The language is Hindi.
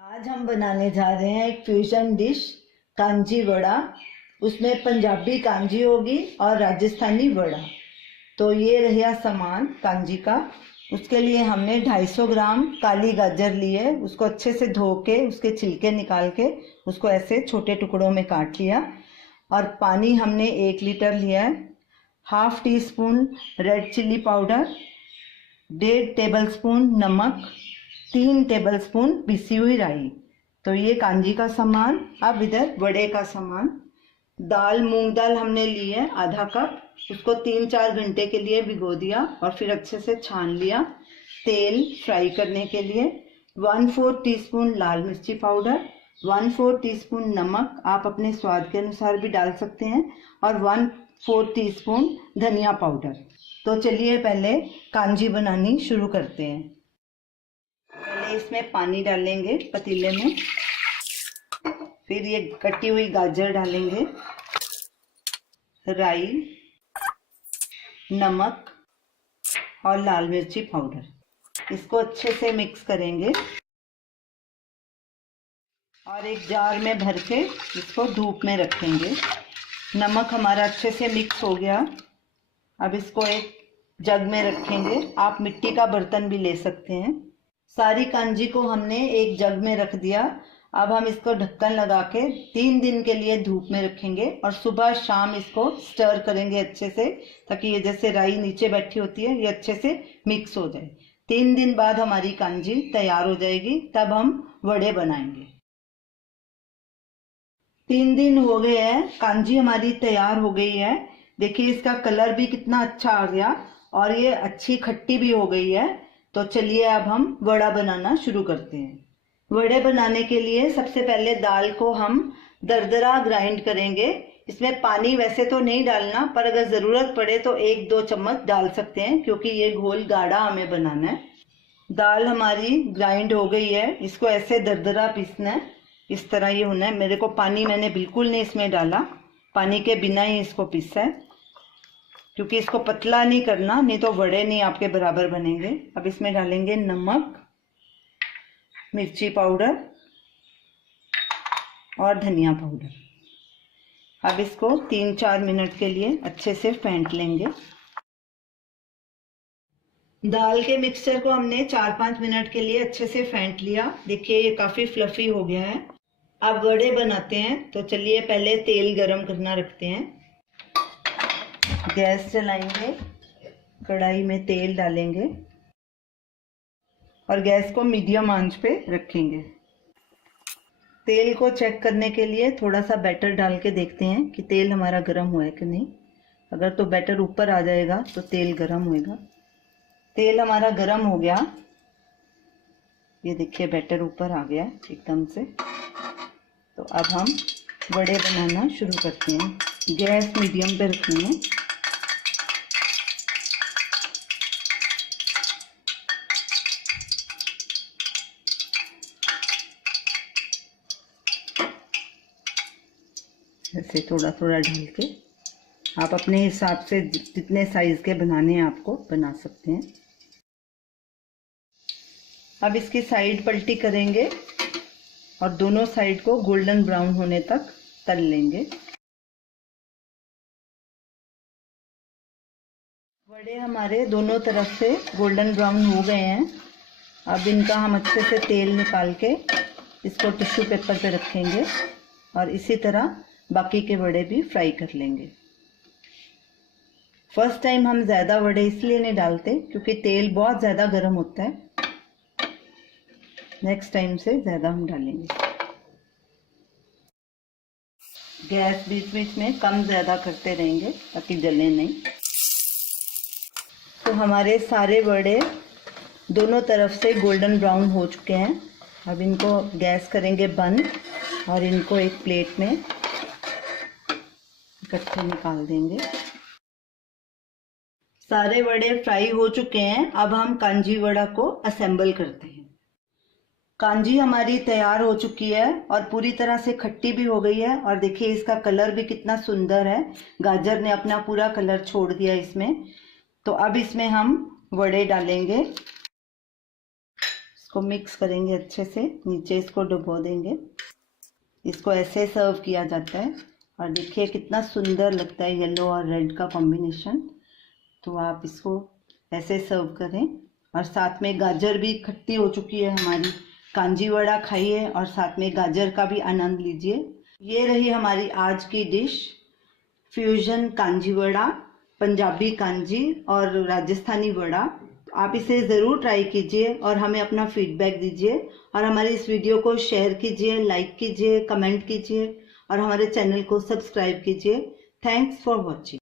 आज हम बनाने जा रहे हैं एक फ्यूजन डिश कांजी वड़ा। उसमें पंजाबी कांजी होगी और राजस्थानी वड़ा। तो ये रहा सामान कांजी का। उसके लिए हमने 250 ग्राम काली गाजर ली है। उसको अच्छे से धो के उसके छिलके निकाल के उसको ऐसे छोटे टुकड़ों में काट लिया। और पानी हमने 1 लीटर लिया है। Half tea spoon red chilli powder, 1.5 tablespoon नमक, 3 टेबलस्पून पिसी हुई राई। तो ये कांजी का सामान। अब इधर वड़े का सामान। दाल, मूंग दाल हमने ली है आधा कप। उसको 3-4 घंटे के लिए भिगो दिया और फिर अच्छे से छान लिया। तेल फ्राई करने के लिए 1/4 टीस्पून लाल मिर्ची पाउडर, 1/4 टीस्पून नमक, आप अपने स्वाद के अनुसार भी डाल सकते हैं, और 1/4 टीस्पून धनिया पाउडर। तो चलिए पहले कांजी बनानी शुरू करते हैं। पहले इसमें पानी डालेंगे पतीले में, फिर ये कटी हुई गाजर डालेंगे, राई, नमक और लाल मिर्ची पाउडर। इसको अच्छे से मिक्स करेंगे और एक जार में भर के इसको धूप में रखेंगे। नमक हमारा अच्छे से मिक्स हो गया। अब इसको एक जग में रखेंगे। आप मिट्टी का बर्तन भी ले सकते हैं। सारी कांजी को हमने एक जग में रख दिया। अब हम इसको ढक्कन लगा के 3 दिन के लिए धूप में रखेंगे और सुबह शाम इसको स्टर करेंगे अच्छे से, ताकि ये जैसे राई नीचे बैठी होती है ये अच्छे से मिक्स हो जाए। 3 दिन बाद हमारी कांजी तैयार हो जाएगी, तब हम वड़े बनाएंगे। 3 दिन हो गए हैं, कांजी हमारी तैयार हो गई है। देखिए इसका कलर भी कितना अच्छा आ गया और ये अच्छी खट्टी भी हो गई है। तो चलिए अब हम वड़ा बनाना शुरू करते हैं। वड़े बनाने के लिए सबसे पहले दाल को हम दरदरा ग्राइंड करेंगे। इसमें पानी वैसे तो नहीं डालना, पर अगर ज़रूरत पड़े तो 1-2 चम्मच डाल सकते हैं, क्योंकि ये घोल गाढ़ा हमें बनाना है। दाल हमारी ग्राइंड हो गई है। इसको ऐसे दरदरा पीसना है, इस तरह ये होना है। मेरे को पानी मैंने बिल्कुल नहीं इसमें डाला, पानी के बिना ही इसको पीसा है, क्योंकि इसको पतला नहीं करना, नहीं तो वड़े नहीं आपके बराबर बनेंगे। अब इसमें डालेंगे नमक, मिर्ची पाउडर और धनिया पाउडर। अब इसको 3-4 मिनट के लिए अच्छे से फेंट लेंगे। दाल के मिक्सचर को हमने 4-5 मिनट के लिए अच्छे से फेंट लिया। देखिए ये काफ़ी फ्लफी हो गया है। अब वड़े बनाते हैं। तो चलिए पहले तेल गरम करना रखते हैं। गैस जलाएंगे, कढ़ाई में तेल डालेंगे और गैस को मीडियम आंच पे रखेंगे। तेल को चेक करने के लिए थोड़ा सा बैटर डाल के देखते हैं कि तेल हमारा गर्म हुआ है कि नहीं। अगर तो बैटर ऊपर आ जाएगा तो तेल गर्म होएगा। तेल हमारा गर्म हो गया, ये देखिए बैटर ऊपर आ गया एकदम से। तो अब हम वड़े बनाना शुरू करते हैं। गैस मीडियम पे रखनी है। ऐसे थोड़ा थोड़ा डाल के आप अपने हिसाब से जितने साइज के बनाने हैं आपको बना सकते हैं। अब इसकी साइड पलटी करेंगे और दोनों साइड को गोल्डन ब्राउन होने तक तल लेंगे। वड़े हमारे दोनों तरफ से गोल्डन ब्राउन हो गए हैं। अब इनका हम अच्छे से तेल निकाल के इसको टिश्यू पेपर पे रखेंगे और इसी तरह बाकी के वड़े भी फ्राई कर लेंगे। फर्स्ट टाइम हम ज़्यादा वड़े इसलिए नहीं डालते क्योंकि तेल बहुत ज़्यादा गर्म होता है। नेक्स्ट टाइम से ज़्यादा हम डालेंगे। गैस बीच बीच में कम ज़्यादा करते रहेंगे ताकि जले नहीं। तो हमारे सारे वड़े दोनों तरफ से गोल्डन ब्राउन हो चुके हैं। अब इनको गैस करेंगे बंद और इनको एक प्लेट में इकट्ठे निकाल देंगे। सारे वड़े फ्राई हो चुके हैं। अब हम कांजी वड़ा को असेंबल करते हैं। कांजी हमारी तैयार हो चुकी है और पूरी तरह से खट्टी भी हो गई है। और देखिए इसका कलर भी कितना सुंदर है। गाजर ने अपना पूरा कलर छोड़ दिया इसमें। तो अब इसमें हम वड़े डालेंगे। इसको मिक्स करेंगे अच्छे से, नीचे इसको डुबो देंगे। इसको ऐसे सर्व किया जाता है और देखिए कितना सुंदर लगता है येलो और रेड का कॉम्बिनेशन। तो आप इसको ऐसे सर्व करें। और साथ में गाजर भी खट्टी हो चुकी है हमारी, कांजी वड़ा खाइए और साथ में गाजर का भी आनंद लीजिए। ये रही हमारी आज की डिश, फ्यूजन कांजी वड़ा, पंजाबी कांजी और राजस्थानी वड़ा। आप इसे ज़रूर ट्राई कीजिए और हमें अपना फीडबैक दीजिए और हमारे इस वीडियो को शेयर कीजिए, लाइक कीजिए, कमेंट कीजिए और हमारे चैनल को सब्सक्राइब कीजिए। Thanks for watching.